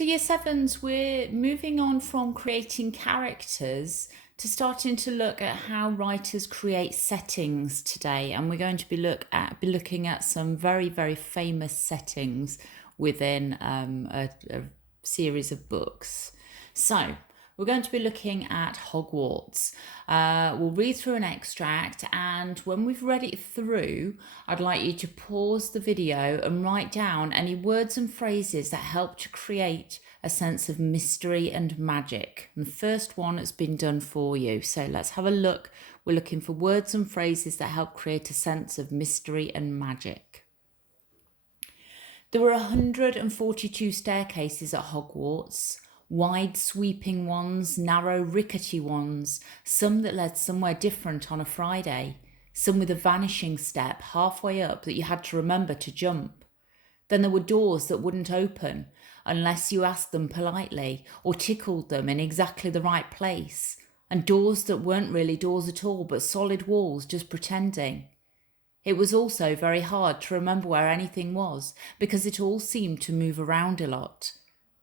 So year sevens, we're moving on from creating characters to starting to look at how writers create settings today. And we're going to be looking at some very, very famous settings within a series of books. So we're going to be looking at Hogwarts. We'll read through an extract, and when we've read it through, I'd like you to pause the video and write down any words and phrases that help to create a sense of mystery and magic. And the first one has been done for you. So let's have a look. We're looking for words and phrases that help create a sense of mystery and magic. There were 142 staircases at Hogwarts. Wide sweeping ones, narrow rickety ones, some that led somewhere different on a Friday, some with a vanishing step halfway up that you had to remember to jump. Then there were doors that wouldn't open unless you asked them politely or tickled them in exactly the right place, and doors that weren't really doors at all but solid walls just pretending. It was also very hard to remember where anything was because it all seemed to move around a lot.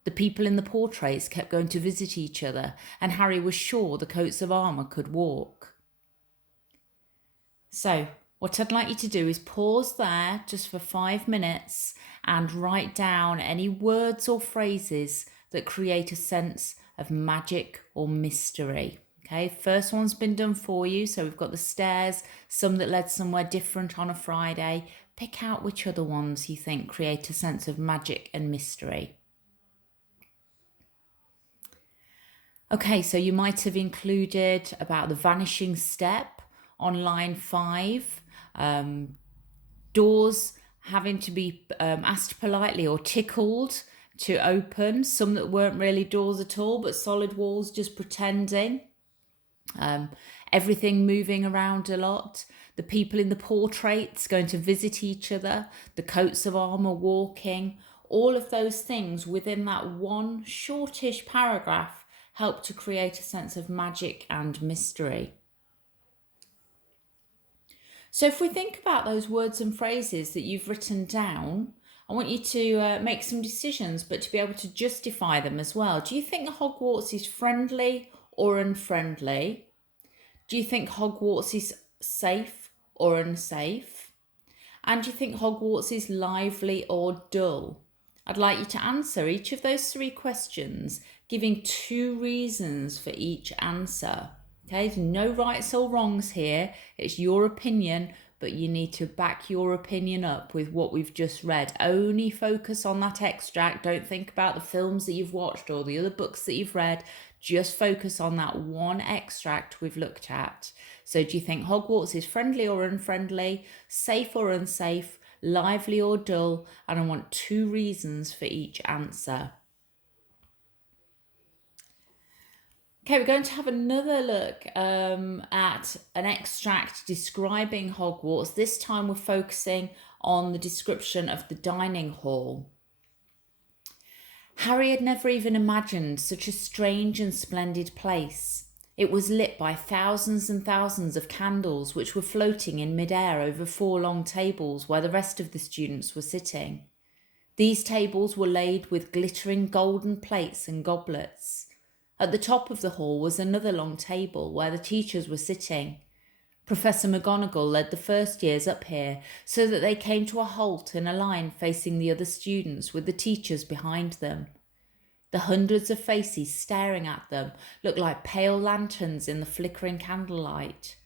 The people in the portraits kept going to visit each other, and Harry was sure the coats of armour could walk. So, what I'd like you to do is pause there just for 5 minutes and write down any words or phrases that create a sense of magic or mystery. Okay, first one's been done for you. So we've got the stairs, some that led somewhere different on a Friday. Pick out which other ones you think create a sense of magic and mystery. Okay, so you might have included about the vanishing step on line 5, doors having to be asked politely or tickled to open, some that weren't really doors at all, but solid walls just pretending, everything moving around a lot, the people in the portraits going to visit each other, the coats of armour walking, all of those things within that one shortish paragraph help to create a sense of magic and mystery. So if we think about those words and phrases that you've written down, I want you to make some decisions, but to be able to justify them as well. Do you think Hogwarts is friendly or unfriendly? Do you think Hogwarts is safe or unsafe? And do you think Hogwarts is lively or dull? I'd like you to answer each of those 3 questions, giving 2 reasons for each answer. Okay, there's no rights or wrongs here. It's your opinion, but you need to back your opinion up with what we've just read. Only focus on that extract. Don't think about the films that you've watched or the other books that you've read. Just focus on that one extract we've looked at. So do you think Hogwarts is friendly or unfriendly, safe or unsafe, lively or dull? And I want 2 reasons for each answer. Okay, we're going to have another look at an extract describing Hogwarts. This time we're focusing on the description of the dining hall. Harry had never even imagined such a strange and splendid place. It was lit by thousands and thousands of candles which were floating in mid-air over 4 long tables where the rest of the students were sitting. These tables were laid with glittering golden plates and goblets. At the top of the hall was another long table where the teachers were sitting. Professor McGonagall led the first years up here so that they came to a halt in a line facing the other students with the teachers behind them. The hundreds of faces staring at them looked like pale lanterns in the flickering candlelight.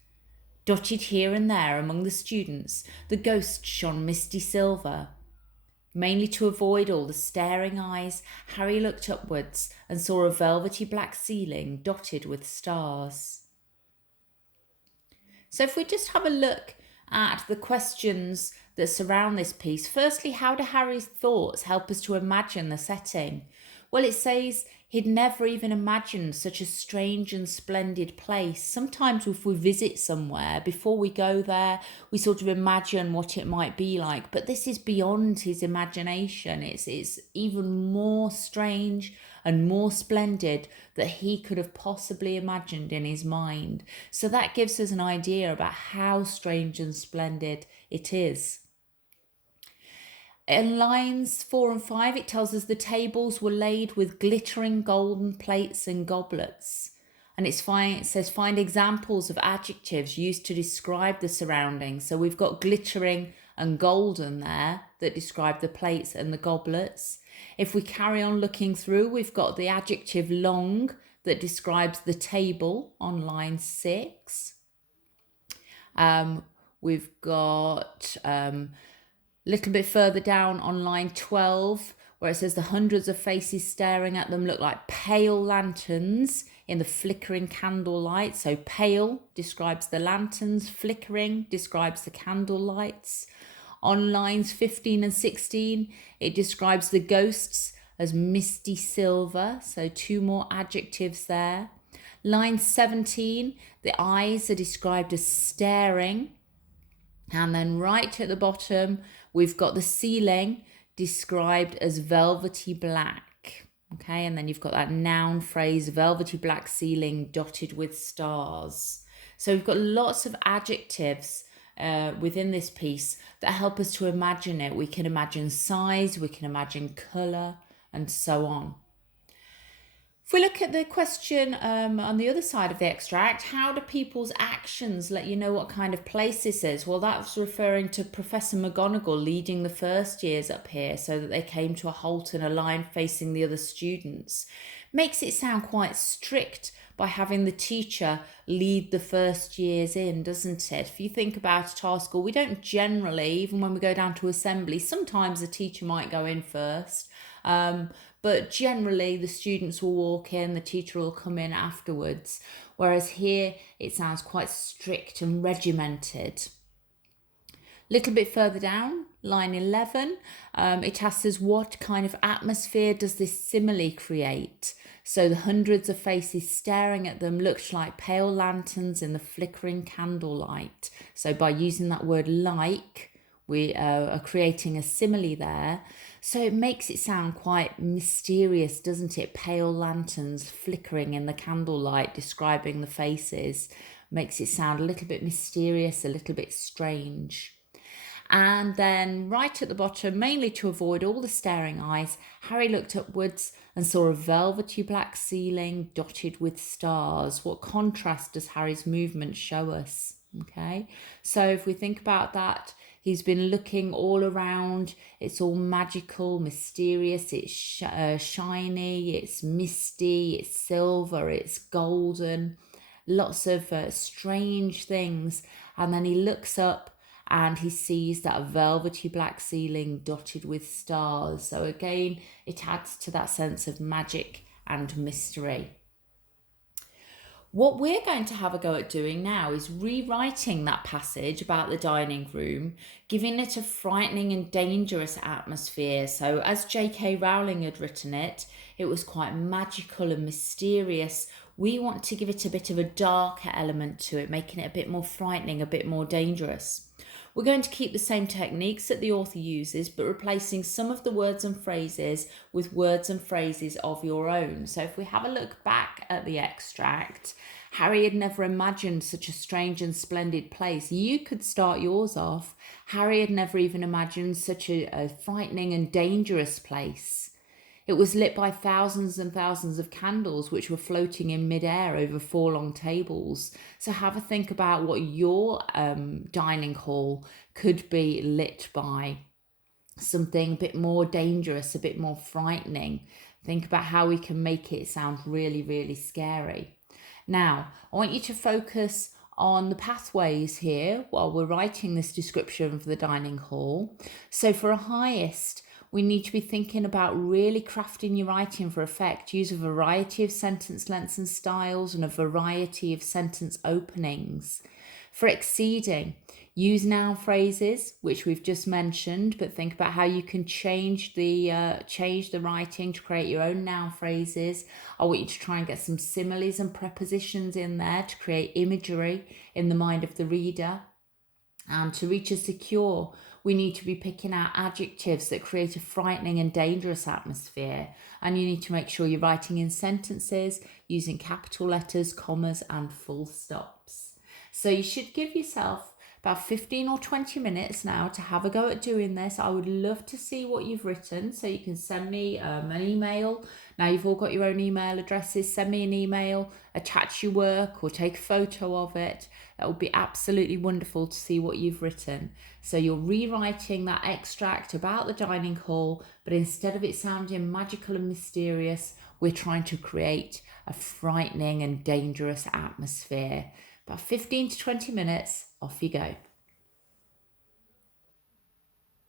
Dotted here and there among the students, the ghosts shone misty silver. Mainly to avoid all the staring eyes, Harry looked upwards and saw a velvety black ceiling dotted with stars. So if we just have a look at the questions that surround this piece, firstly, how do Harry's thoughts help us to imagine the setting? Well, it says he'd never even imagined such a strange and splendid place. Sometimes if we visit somewhere, before we go there, we sort of imagine what it might be like. But this is beyond his imagination. It's even more strange and more splendid that he could have possibly imagined in his mind. So that gives us an idea about how strange and splendid it is. In lines 4 and 5, it tells us the tables were laid with glittering golden plates and goblets. And it says find examples of adjectives used to describe the surroundings. So we've got glittering and golden there that describe the plates and the goblets. If we carry on looking through, we've got the adjective long that describes the table on line 6. We've got a little bit further down on line 12, where it says the hundreds of faces staring at them look like pale lanterns in the flickering candlelight. So pale describes the lanterns, flickering describes the candle lights. On lines 15 and 16, it describes the ghosts as misty silver. So 2 more adjectives there. Line 17, the eyes are described as staring. And then right at the bottom, we've got the ceiling described as velvety black. Okay, and then you've got that noun phrase, velvety black ceiling dotted with stars. So we've got lots of adjectives within this piece that help us to imagine it. We can imagine size, we can imagine colour, and so on. If we look at the question on the other side of the extract, how do people's actions let you know what kind of place this is? Well, that's referring to Professor McGonagall leading the first years up here so that they came to a halt in a line facing the other students. Makes it sound quite strict by having the teacher lead the first years in, doesn't it? If you think about it, our school, we don't generally, even when we go down to assembly, sometimes the teacher might go in first. But generally the students will walk in, the teacher will come in afterwards. Whereas here it sounds quite strict and regimented. Little bit further down, line 11, it asks us what kind of atmosphere does this simile create? So the hundreds of faces staring at them looked like pale lanterns in the flickering candlelight. So by using that word like, we are creating a simile there. So it makes it sound quite mysterious, doesn't it? Pale lanterns flickering in the candlelight, describing the faces. Makes it sound a little bit mysterious, a little bit strange. And then right at the bottom, mainly to avoid all the staring eyes, Harry looked upwards and saw a velvety black ceiling dotted with stars. What contrast does Harry's movement show us? Okay, so if we think about that, he's been looking all around. It's all magical, mysterious, it's shiny, it's misty, it's silver, it's golden. Lots of strange things. And then he looks up and he sees that velvety black ceiling dotted with stars. So again, it adds to that sense of magic and mystery. What we're going to have a go at doing now is rewriting that passage about the dining room, giving it a frightening and dangerous atmosphere. So as J.K. Rowling had written it, it was quite magical and mysterious. We want to give it a bit of a darker element to it, making it a bit more frightening, a bit more dangerous. We're going to keep the same techniques that the author uses, but replacing some of the words and phrases with words and phrases of your own. So if we have a look back at the extract, Harry had never imagined such a strange and splendid place. You could start yours off. Harry had never even imagined such a frightening and dangerous place. It was lit by thousands and thousands of candles which were floating in midair over 4 long tables. So have a think about what your dining hall could be lit by. Something a bit more dangerous, a bit more frightening. Think about how we can make it sound really, really scary. Now, I want you to focus on the pathways here while we're writing this description for the dining hall. So for a highest, we need to be thinking about really crafting your writing for effect. Use a variety of sentence lengths and styles and a variety of sentence openings. For exceeding, use noun phrases, which we've just mentioned, but think about how you can change the writing to create your own noun phrases. I want you to try and get some similes and prepositions in there to create imagery in the mind of the reader. And to reach a secure, we need to be picking out adjectives that create a frightening and dangerous atmosphere. And you need to make sure you're writing in sentences using capital letters, commas, and full stops. So you should give yourself about 15 or 20 minutes now to have a go at doing this. I would love to see what you've written, so you can send me an email. Now you've all got your own email addresses. Send me an email, attach your work or take a photo of it. That would be absolutely wonderful to see what you've written. So you're rewriting that extract about the dining hall, but instead of it sounding magical and mysterious, we're trying to create a frightening and dangerous atmosphere. About 15 to 20 minutes, off you go.